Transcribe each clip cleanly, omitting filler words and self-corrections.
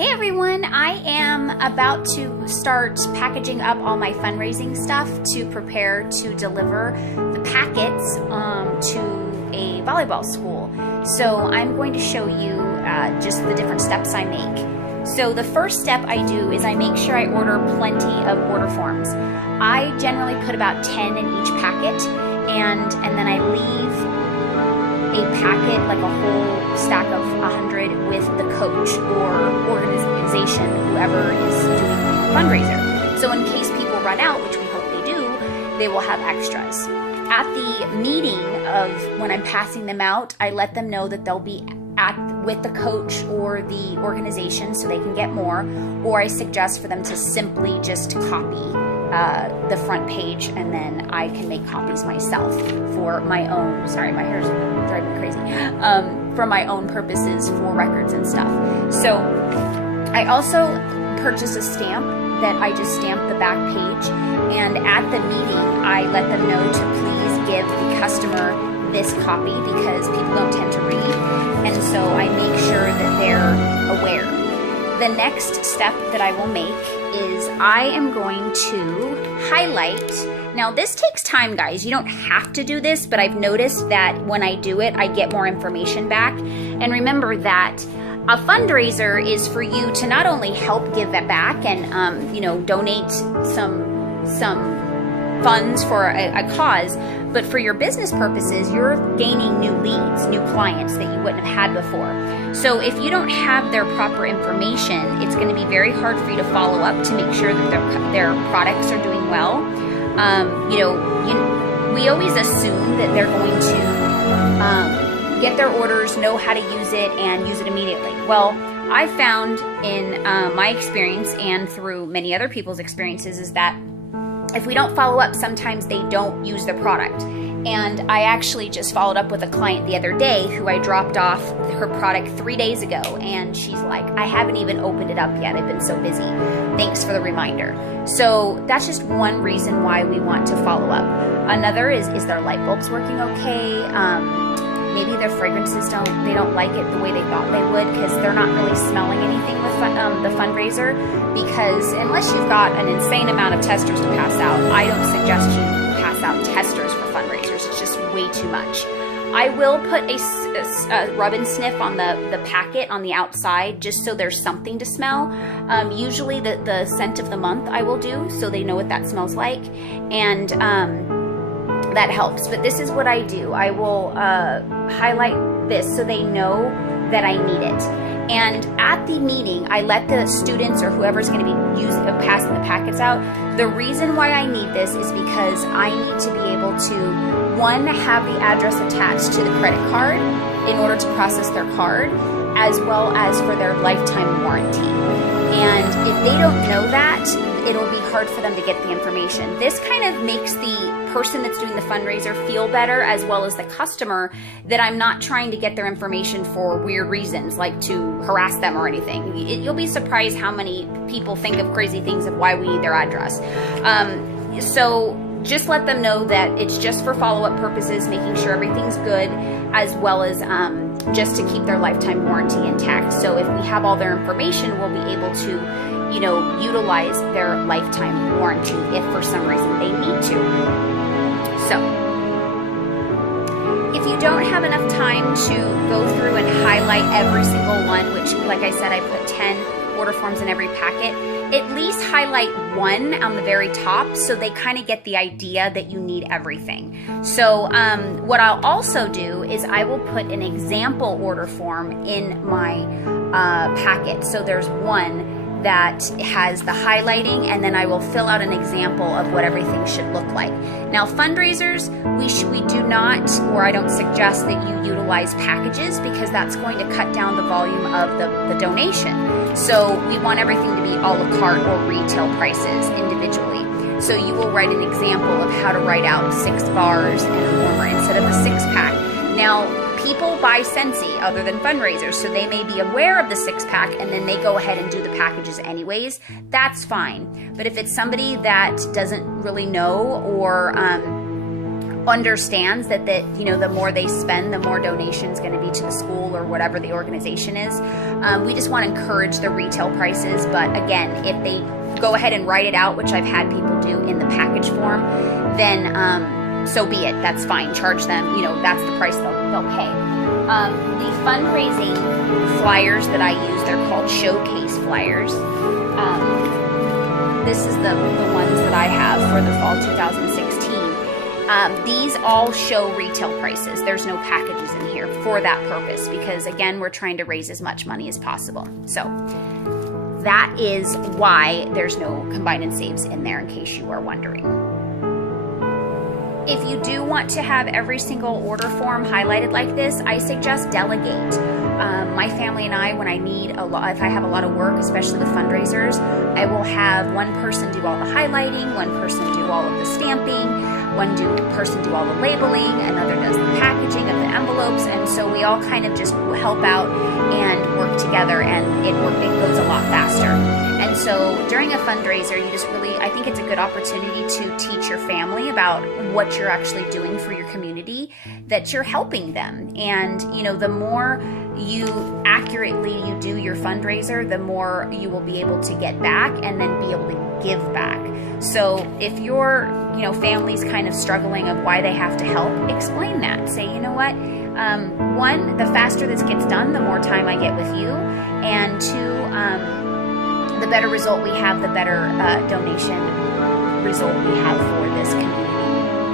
Hey everyone, I am about to start packaging up all my fundraising stuff to prepare to deliver the packets to a volleyball school. So I'm going to show you just the different steps I make. So the first step I do is I make sure I order plenty of order forms. I generally put about 10 in each packet, and then I leave a packet, like a whole stack of 100 with the coach or organization, whoever is doing the fundraiser. So in case people run out, which we hope they do, they will have extras. At the meeting of when I'm passing them out, I let them know that they'll be with the coach or the organization so they can get more, or I suggest for them to simply just copy the front page, and then I can make copies myself for my own, sorry, my hair's driving me crazy, for my own purposes for records and stuff. So I also purchased a stamp that I just stamped the back page, and at the meeting I let them know to please give the customer this copy because people don't tend to read, and so I make sure that they're aware. The next step that I will make is I am going to highlight. Now this takes time, guys. You don't have to do this, but I've noticed that when I do it, I get more information back. And remember that a fundraiser is for you to not only help give that back and donate some funds for a cause, but for your business purposes, you're gaining new leads, new clients that you wouldn't have had before. So if you don't have their proper information, it's going to be very hard for you to follow up to make sure that their products are doing well. We always assume that they're going to get their orders, know how to use it, and use it immediately. Well, I found in my experience and through many other people's experiences is that if we don't follow up, sometimes they don't use the product. And I actually just followed up with a client the other day who I dropped off her product 3 days ago, and she's like, I haven't even opened it up yet. I've been so busy. Thanks for the reminder. So that's just one reason why we want to follow up. Another is their light bulbs working okay? Maybe their fragrances they don't like it the way they thought they would because they're not really smelling anything with the fundraiser, because unless you've got an insane amount of testers to pass out, I don't suggest you pass out testers for fundraisers. It's just way too much. I will put a rub and sniff on the packet on the outside just so there's something to smell. Usually the scent of the month I will do so they know what that smells like, and that helps. But this is what I do. I will highlight this so they know that I need it. And at the meeting, I let the students or whoever's going to be passing the packets out. The reason why I need this is because I need to be able to, one, have the address attached to the credit card in order to process their card, as well as for their lifetime warranty. And if they don't know that, it'll be hard for them to get the information. This kind of makes the person that's doing the fundraiser feel better, as well as the customer, that I'm not trying to get their information for weird reasons, like to harass them or anything. You'll be surprised how many people think of crazy things of why we need their address. So just let them know that it's just for follow-up purposes, making sure everything's good, as well as just to keep their lifetime warranty intact. So if we have all their information, we'll be able to utilize their lifetime warranty if for some reason they need to. So, if you don't have enough time to go through and highlight every single one, which, like I said, I put 10 order forms in every packet, at least highlight one on the very top so they kind of get the idea that you need everything. So what I'll also do is I will put an example order form in my packet. So there's one that has the highlighting, and then I will fill out an example of what everything should look like. Now fundraisers, we do not, or I don't suggest that you utilize packages, because that's going to cut down the volume of the donation. So we want everything to be a la carte or retail prices individually. So you will write an example of how to write out 6 bars and a warmer instead of a 6-pack. Now, people buy Scentsy other than fundraisers, so they may be aware of the 6-pack and then they go ahead and do the packages anyways. That's fine. But if it's somebody that doesn't really know or understands that the more they spend, the more donations going to be to the school or whatever the organization is. We just want to encourage the retail prices, but again, if they go ahead and write it out, which I've had people do in the package form, then so be it. That's fine. Charge them, that's the price they'll pay. The fundraising flyers that I use, they're called showcase flyers. This is the ones that I have for the fall 2016. These all show retail prices. There's no packages in here for that purpose because, again, we're trying to raise as much money as possible. So that is why there's no Combine and Saves in there, in case you are wondering. If you do want to have every single order form highlighted like this, I suggest delegate. My family and I, when I need if I have a lot of work, especially with fundraisers, I will have one person do all the highlighting, one person do all of the stamping, one person do all the labeling, another does the packaging of the envelopes, and so we all kind of just help out and work together, and it goes a lot faster. And so during a fundraiser, I think it's a good opportunity to teach your family about what you're actually doing for your community, that you're helping them. And, the more you accurately do your fundraiser, the more you will be able to get back and then be able to give back. So if your, family's kind of struggling of why they have to help, explain that. Say, you know what? One, the faster this gets done, the more time I get with you. And two, the better result we have, the better donation result we have for this community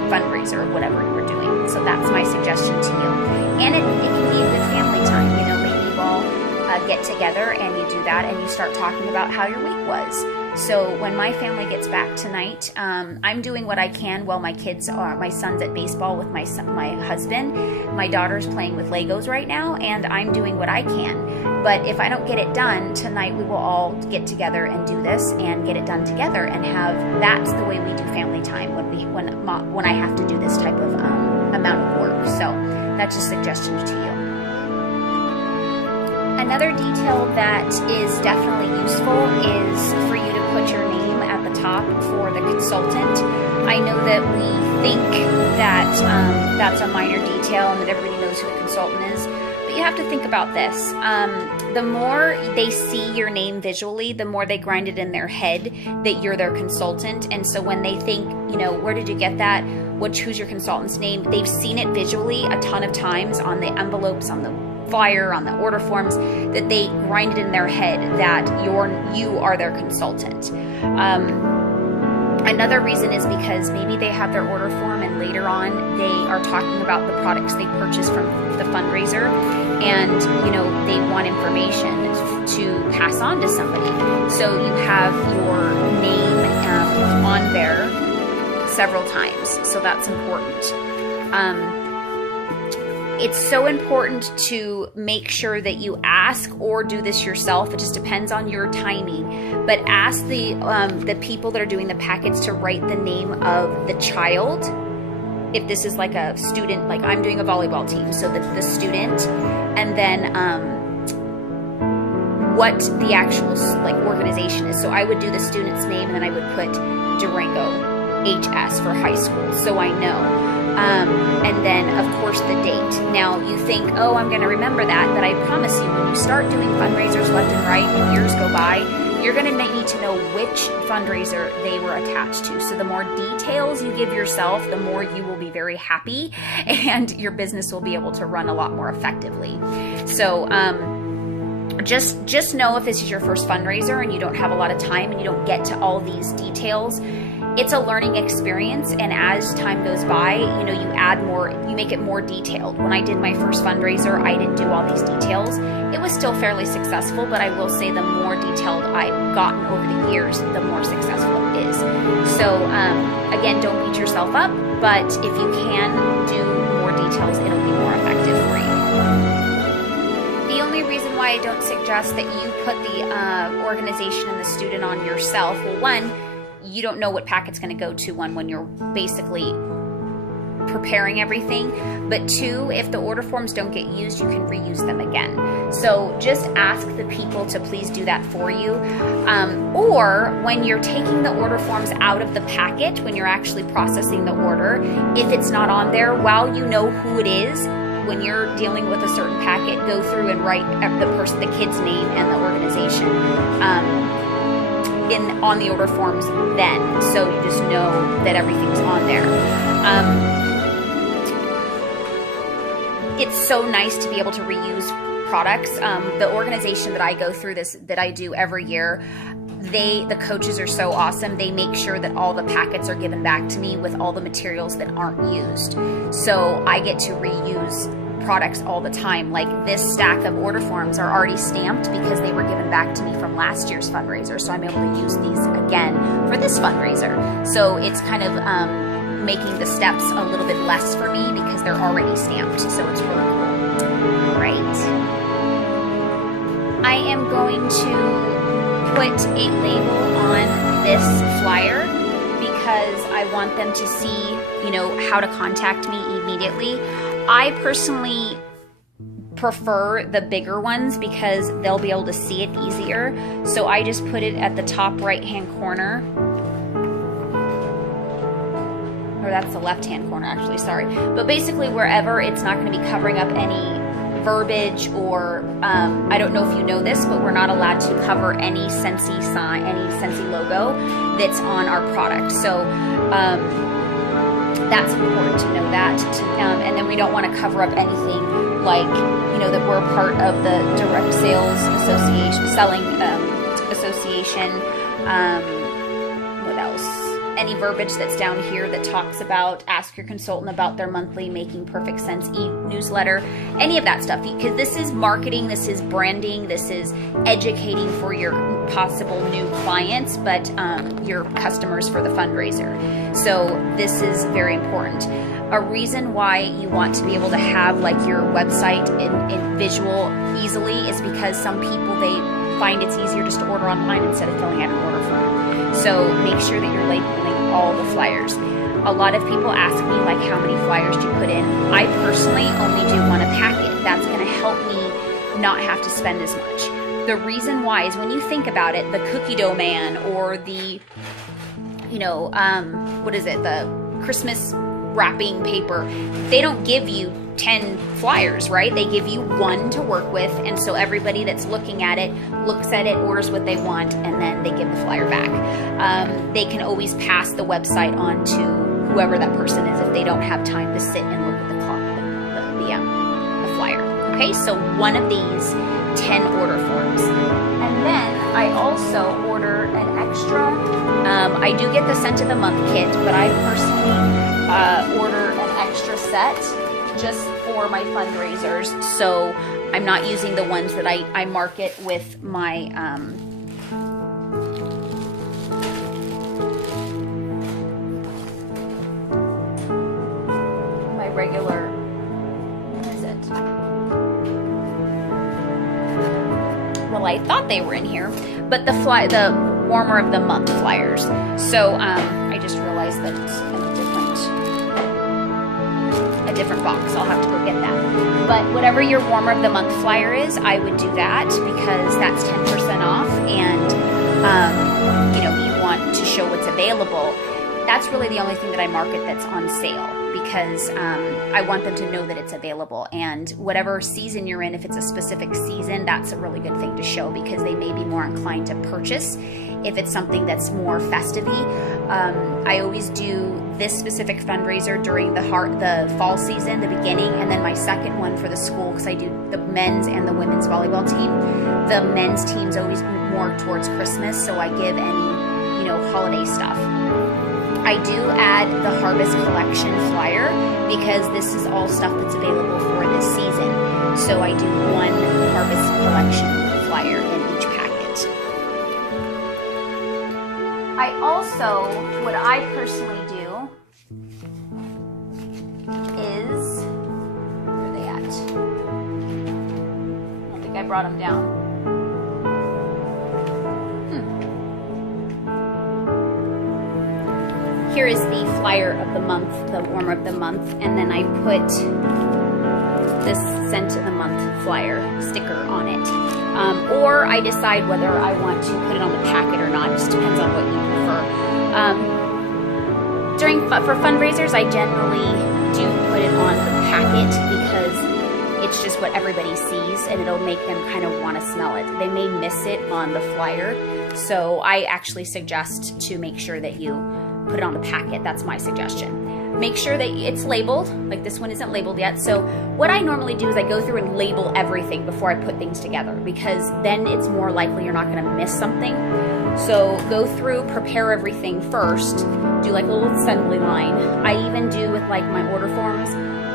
fundraiser or whatever we're doing. So that's my suggestion to you. And it can be a good family time. Maybe you all get together and you do that and you start talking about how your week was. So when my family gets back tonight, I'm doing what I can while my son's at baseball with my husband. My daughter's playing with Legos right now, and I'm doing what I can. But if I don't get it done tonight, we will all get together and do this and get it done together and that's the way we do family time when I have to do this type of amount of work. So that's just suggestions to you. Another detail that is definitely useful is for you to put your name at the top for the consultant. I know that we think that that's a minor detail and that everybody knows who the consultant is, but you have to think about this. The more they see your name visually, the more they grind it in their head that you're their consultant. And so when they think, where did you get that? Who's your consultant's name? They've seen it visually a ton of times on the envelopes, on the flyer, on the order forms, that they grind it in their head that you are their consultant. Another reason is because maybe they have their order form and later on they are talking about the products they purchased from the fundraiser, and they want information to pass on to somebody. So you have your name on there several times, so that's important. It's so important to make sure that you ask or do this yourself. It just depends on your timing. But ask the people that are doing the packets to write the name of the child. If this is like a student, like I'm doing a volleyball team, so the student, and then what the actual organization is. So I would do the student's name, and then I would put Durango HS for high school, so I know. And then, of course, the date. Now, you think, oh, I'm going to remember that, but I promise you, when you start doing fundraisers left and right and years go by, you're going to need to know which fundraiser they were attached to. So the more details you give yourself, the more you will be very happy, and your business will be able to run a lot more effectively. So just know if this is your first fundraiser and you don't have a lot of time and you don't get to all these details, it's a learning experience, and as time goes by, you add more, you make it more detailed. When I did my first fundraiser, I didn't do all these details. It was still fairly successful, but I will say the more detailed I've gotten over the years, the more successful it is. So again, don't beat yourself up, but if you can do more details, it'll be more effective for you. The only reason why I don't suggest that you put the organization and the student on yourself, well, one, you don't know what packet's going to go to one when you're basically preparing everything, but 2, if the order forms don't get used, you can reuse them again. So just ask the people to please do that for you. Or when you're taking the order forms out of the packet, when you're actually processing the order, if it's not on there, while you know who it is, when you're dealing with a certain packet, go through and write the kid's name and the organization on the order forms then, so you just know that everything's on there. It's so nice to be able to reuse products. The organization that I go through that I do every year, the coaches are so awesome. They make sure that all the packets are given back to me with all the materials that aren't used. So I get to reuse products all the time. Like this stack of order forms are already stamped because they were given back to me from last year's fundraiser. So I'm able to use these again for this fundraiser. So it's kind of making the steps a little bit less for me because they're already stamped. So it's really cool. Right. I am going to put a label on this flyer because I want them to see, how to contact me immediately. I personally prefer the bigger ones because they'll be able to see it easier. So I just put it at the top right-hand corner. Or that's the left-hand corner, actually, sorry. But basically wherever it's not going to be covering up any verbiage or, I don't know if you know this, but we're not allowed to cover any Scentsy sign, any Scentsy logo that's on our product. So that's important to know that. And then we don't want to cover up anything like, that we're part of the direct sales association, selling association. What else? Any verbiage that's down here that talks about ask your consultant about their monthly Making Perfect Sense e-newsletter, any of that stuff, because this is marketing, this is branding, this is educating for your possible new clients, but your customers for the fundraiser. So this is very important. A reason why you want to be able to have like your website in visual easily is because some people, they find it's easier just to order online instead of filling out an order form. So make sure that you're labeling all the flyers. A lot of people ask me like, how many flyers do you put in? I personally only do one a packet. That's going to help me not have to spend as much. The reason why is when you think about it, the cookie dough man or the, what is it? The Christmas wrapping paper, they don't give you 10 flyers, right? They give you one to work with, and so everybody that's looking at it looks at it, orders what they want, and then they give the flyer back. They can always pass the website on to whoever that person is if they don't have time to sit and look at the flyer. Okay, so one of these 10 order forms. And then I also order an extra, I do get the Scent of the Month kit, but I personally order an extra set just for my fundraisers, so I'm not using the ones that I market with my my regular, what is it? Well, I thought they were in here, but the warmer of the month flyers. So I just realized that it's a different box. I'll have to go get that. But whatever your warmer of the month flyer is, I would do that because that's 10% off, and you want to show what's available. That's really the only thing that I market that's on sale because I want them to know that it's available. And whatever season you're in, if it's a specific season, that's a really good thing to show because they may be more inclined to purchase if it's something that's more festive-y. I always do this specific fundraiser during the fall season, the beginning, and then my second one for the school because I do the men's and the women's volleyball team. The men's team's always more towards Christmas, so I give any, holiday stuff. I do add the Harvest Collection flyer because this is all stuff that's available for this season. So I do one Harvest Collection flyer in each packet. I also, what I personally do is, where are they at? I don't think I brought them down. here is the flyer of the month, the warmer of the month, and then I put this scent of the month flyer sticker on it. Or I decide whether I want to put it on the packet or not. It just depends on what you prefer. For fundraisers, I generally do put it on the packet because it's just what everybody sees and it'll make them kind of want to smell it. They may miss it on the flyer, so I actually suggest to make sure that you put it on the packet. That's my suggestion. Make sure that it's labeled, like this one isn't labeled yet. So what I normally do is I go through and label everything before I put things together, because then it's more likely you're not gonna miss something. So go through, prepare everything first, do like a little assembly line. I even do with like my order forms,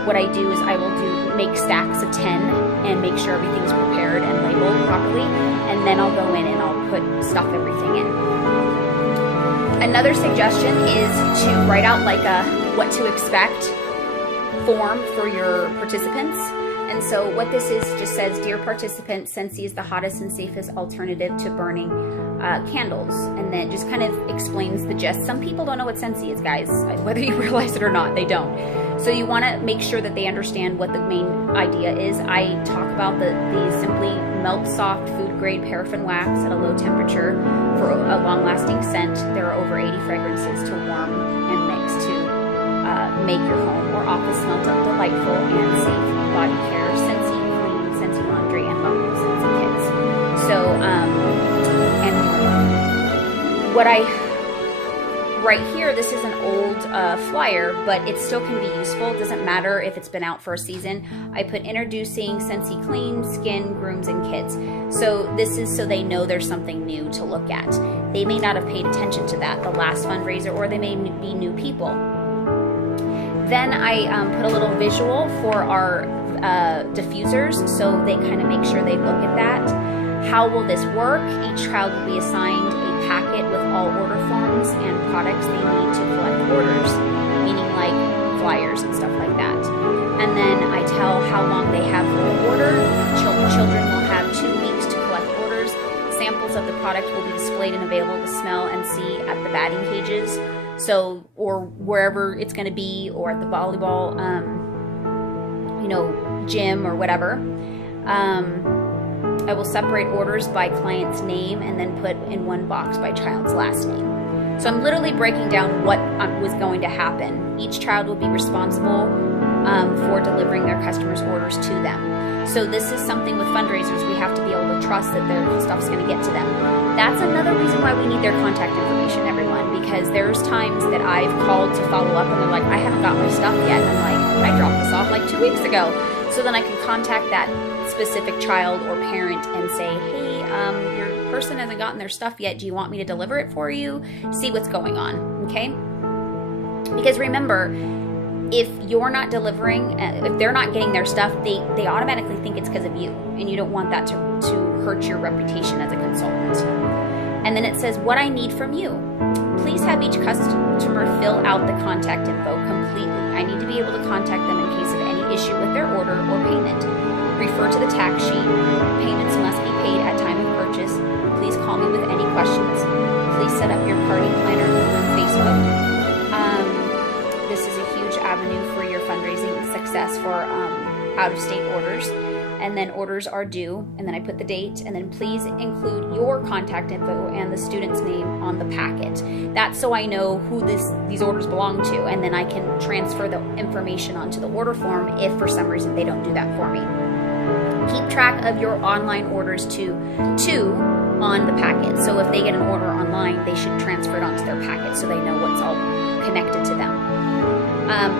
what I do is I will make stacks of 10 and make sure everything's prepared and labeled properly, and then I'll go in and I'll stuff everything in. Another suggestion is to write out like a what to expect form for your participants. And so what this is just says, dear participants, Scentsy is the hottest and safest alternative to burning candles. And then just kind of explains the gist. Some people don't know what Scentsy is, guys. Whether you realize it or not, they don't. So you want to make sure that they understand what the main idea is. I talk about the simply melt soft food grade paraffin wax at a low temperature for a long lasting scent. There are over 80 fragrances to warm and mix to make your home or office smell delightful and safe body care. Scentsy clean, Scentsy laundry, and lovely Scentsy kits. So, and what I right here, this is an old flyer, but it still can be useful. It doesn't matter if it's been out for a season. I put introducing Scentsy Clean, Skin, Grooms, and Kids. So this is so they know there's something new to look at. They may not have paid attention to that the last fundraiser, or they may be new people. Then I put a little visual for our diffusers, so they kind of make sure they look at that. How will this work? Each child will be assigned a packet with all order forms and products they need to collect orders, meaning like flyers and stuff like that. And then I tell how long they have for the order. Children will have 2 weeks to collect orders. Samples of the product will be displayed and available to smell and see at the batting cages. So, or wherever it's going to be, or at the volleyball, gym or whatever. I will separate orders by client's name and then put in one box by child's last name. So I'm literally breaking down what was going to happen. Each child will be responsible for delivering their customers' orders to them. So this is something with fundraisers, we have to be able to trust that their stuff's going to get to them. That's another reason why we need their contact information, everyone, because there's times that I've called to follow up and they're like, I haven't got my stuff yet. And I'm like, I dropped this off like 2 weeks ago. So then I can contact that specific child or parent and say, hey, your person hasn't gotten their stuff yet. Do you want me to deliver it for you? See what's going on, okay? Because remember, if you're not delivering, if they're not getting their stuff, they automatically think it's because of you, and you don't want that to hurt your reputation as a consultant. And then it says, what I need from you. Please have each customer fill out the contact info completely. I need to be able to contact them in case of any issue with their order or payment. Refer to the tax sheet. Payments must be paid at time of purchase. Please call me with any questions. Please set up your party planner through Facebook. This is a huge avenue for your fundraising success for out-of-state orders. And then orders are due, and then I put the date, and then please include your contact info and the student's name on the packet. That's so I know who these orders belong to, and then I can transfer the information onto the order form if for some reason they don't do that for me. Keep track of your online orders too on the packet. So if they get an order online, they should transfer it onto their packet so they know what's all connected to them.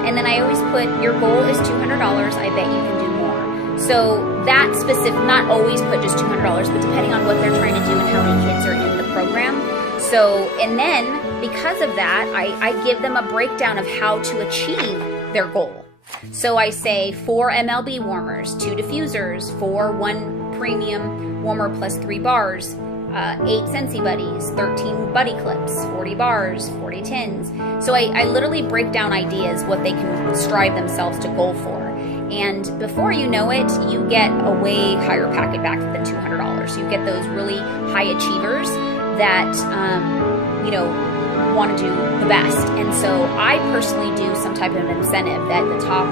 And then I always put, your goal is $200. I bet you can do more. So that specific, not always put just $200, but depending on what they're trying to do and how many kids are in the program. So, and then because of that, I give them a breakdown of how to achieve their goal. So I say 4 MLB warmers, 2 diffusers, 1 premium warmer plus 3 bars, 8 Scentsy buddies, 13 buddy clips, 40 bars, 40 tins. So I literally break down ideas, what they can strive themselves to goal for. And before you know it, you get a way higher packet back than $200. You get those really high achievers that, want to do the best. And so I personally do some type of incentive that the top,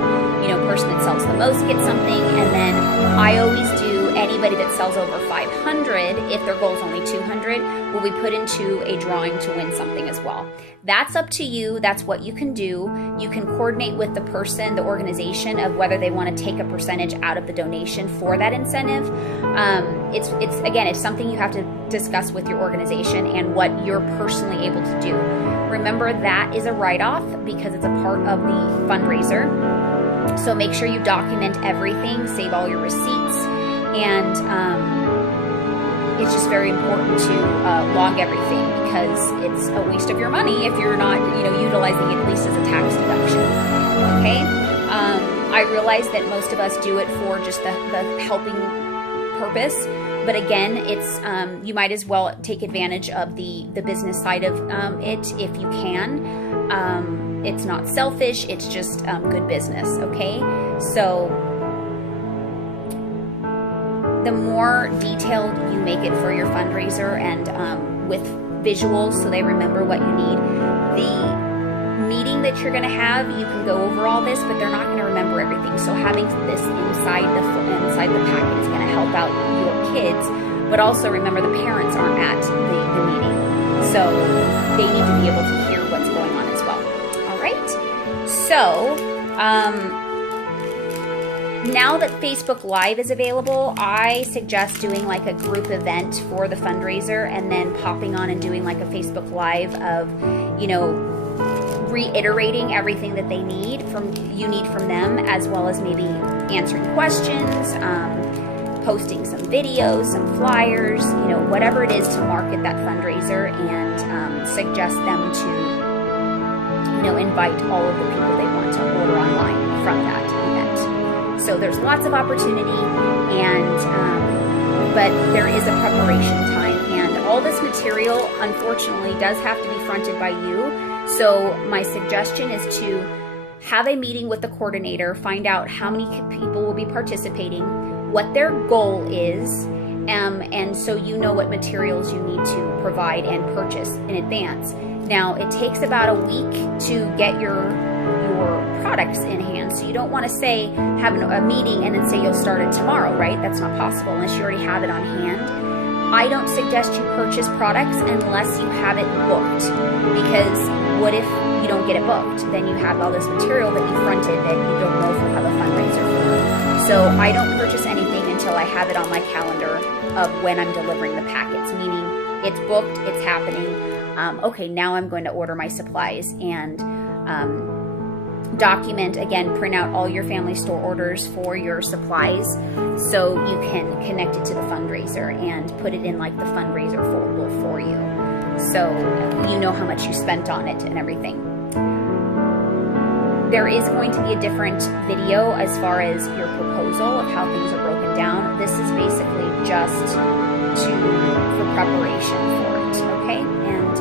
person that sells the most gets something. And then I always do anybody that sells over 500, if their goal is only 200, will be put into a drawing to win something as well. That's up to you. That's what you can do. You can coordinate with the person, the organization, of whether they want to take a percentage out of the donation for that incentive. It's something you have to discuss with your organization and what you're personally able to do. Remember, that is a write-off because it's a part of the fundraiser. So make sure you document everything, save all your receipts, and it's just very important to log everything, because it's a waste of your money if you're not, utilizing it at least as a tax deduction. Okay. I realize that most of us do it for just the helping purpose, but again, it's you might as well take advantage of the business side of it if you can. It's not selfish. It's just good business. Okay. So the more detailed you make it for your fundraiser, and with visuals so they remember what you need. The meeting that you're going to have, you can go over all this, but they're not going to remember everything. So having this inside the packet is going to help out your kids, but also remember the parents aren't at the meeting. So they need to be able to hear what's going on as well. All right. So, now that Facebook Live is available, I suggest doing like a group event for the fundraiser, and then popping on and doing like a Facebook Live of, reiterating everything that you need from them, as well as maybe answering questions, posting some videos, some flyers, whatever it is to market that fundraiser, and suggest them to, invite all of the people they want to order online from that event. So there's lots of opportunity, and but there is a preparation time, and all this material unfortunately does have to be fronted by you. So my suggestion is to have a meeting with the coordinator, find out how many people will be participating, what their goal is, and so you know what materials you need to provide and purchase in advance. Now, it takes about a week to get your products in hand, so you don't want to say have a meeting and then say you'll start it tomorrow, right? That's not possible unless you already have it on hand. I don't suggest you purchase products unless you have it booked, because what if you don't get it booked? Then you have all this material that you fronted that you don't know if you'll have a fundraiser for. So I don't purchase anything until I have it on my calendar of when I'm delivering the packets, meaning it's booked, it's happening. Okay, now I'm going to order my supplies, and document, again, print out all your family store orders for your supplies so you can connect it to the fundraiser and put it in like the fundraiser folder for you, so you know how much you spent on it and everything. There is going to be a different video as far as your proposal of how things are broken down. This is basically just for preparation for it, okay? And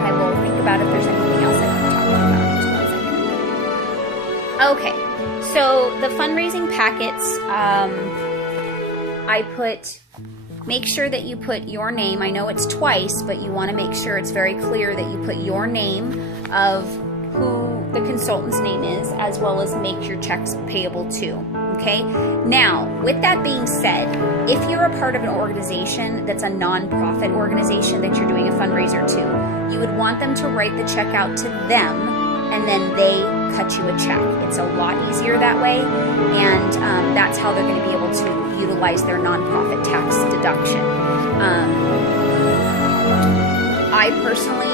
I will think about if there's anything else I want to talk to you about. Okay, so the fundraising packets, make sure that you put your name. I know it's twice, but you want to make sure it's very clear that you put your name of who the consultant's name is, as well as make your checks payable to. Okay, now with that being said, if you're a part of an organization that's a non-profit organization that you're doing a fundraiser to, you would want them to write the check out to them, and then they cut you a check. It's a lot easier that way, and that's how they're going to be able to utilize their nonprofit tax deduction. I personally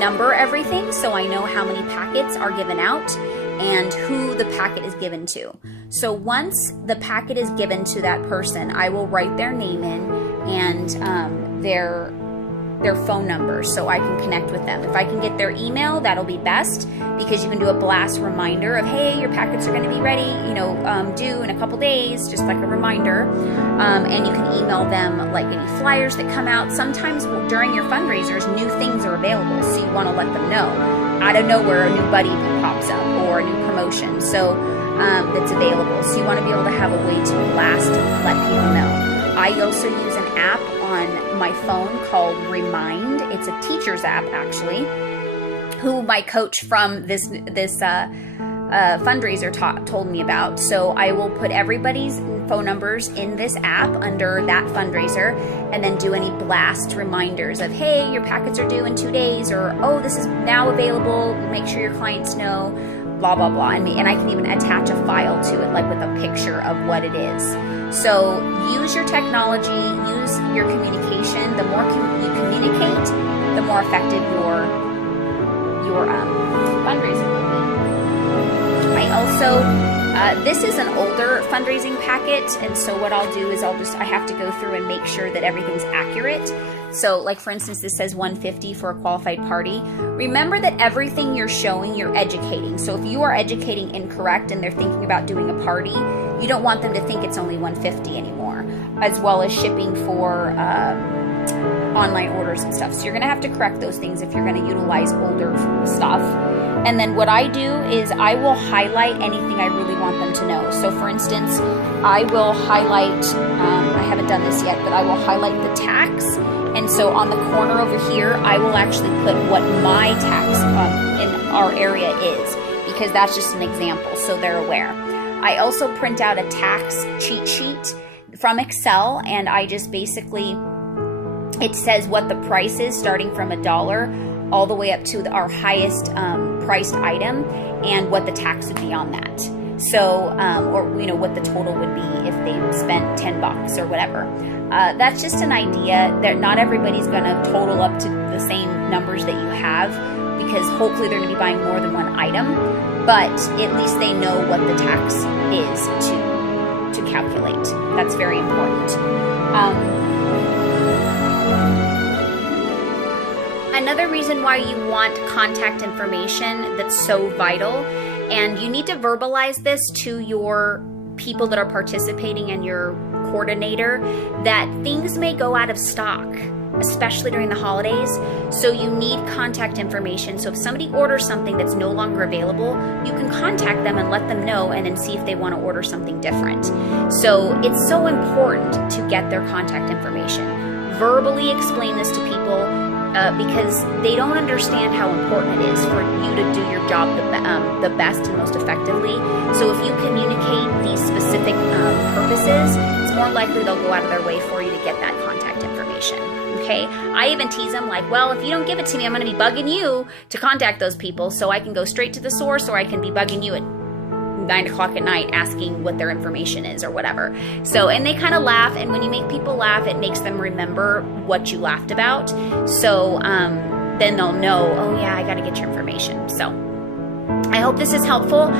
number everything so I know how many packets are given out and who the packet is given to. So once the packet is given to that person, I will write their name in and their phone number so I can connect with them. If I can get their email, that'll be best, because you can do a blast reminder of, hey, your packets are going to be ready, due in a couple days, just like a reminder. And you can email them like any flyers that come out. Sometimes during your fundraisers, new things are available, so you want to let them know. Out of nowhere, a new buddy pops up or a new promotion that's available. So you want to be able to have a way to blast, let people know. I also use an app on my phone called Remind. It's a teacher's app, actually, who my coach from this fundraiser told me about. So I will put everybody's phone numbers in this app under that fundraiser, and then do any blast reminders of, hey, your packets are due in 2 days, or, oh, this is now available, make sure your clients know, blah, blah, blah. And I can even attach a file to it, like with a picture of what it is. So use your technology, use your communication. The more you communicate, the more effective your fundraising will be. I also, this is an older fundraising packet, and so what I'll do is I have to go through and make sure that everything's accurate. So like for instance, this says 150 for a qualified party. Remember that everything you're showing, you're educating. So if you are educating incorrect and they're thinking about doing a party, you don't want them to think it's only 150 anymore, as well as shipping for online orders and stuff. So you're gonna have to correct those things if you're gonna utilize older stuff. And then what I do is I will highlight anything I really want them to know. So for instance, I will highlight, I haven't done this yet, but I will highlight the tax. And so on the corner over here, I will actually put what my tax in our area is, because that's just an example, so they're aware. I also print out a tax cheat sheet from Excel, and I just basically, it says what the price is starting from $1 all the way up to our highest priced item, and what the tax would be on that. So, or you know, what the total would be if they spent $10 or whatever. That's just an idea that not everybody's gonna total up to the same numbers that you have, because hopefully they're gonna be buying more than one item, but at least they know what the tax is to calculate. That's very important. Another reason why you want contact information that's so vital, and you need to verbalize this to your people that are participating and your coordinator, that things may go out of stock, especially during the holidays. So you need contact information. So if somebody orders something that's no longer available, you can contact them and let them know, and then see if they want to order something different. So it's so important to get their contact information. Verbally explain this to people, because they don't understand how important it is for you to do your job the best and most effectively. So if you communicate these specific purposes, it's more likely they'll go out of their way for you to get that contact information. Okay? I even tease them like, well, if you don't give it to me, I'm going to be bugging you to contact those people, so I can go straight to the source, or I can be bugging you at 9 o'clock at night asking what their information is or whatever. So, and they kind of laugh, and when you make people laugh, it makes them remember what you laughed about. So then they'll know, oh yeah, I got to get your information. So I hope this is helpful.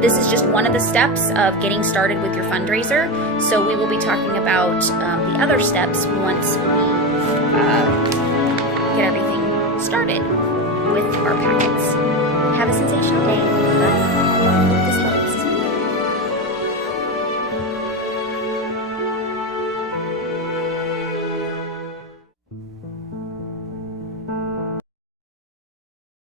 This is just one of the steps of getting started with your fundraiser. So we will be talking about the other steps once we get everything started with our packets. Have a sensational day. Bye. Hope this helps.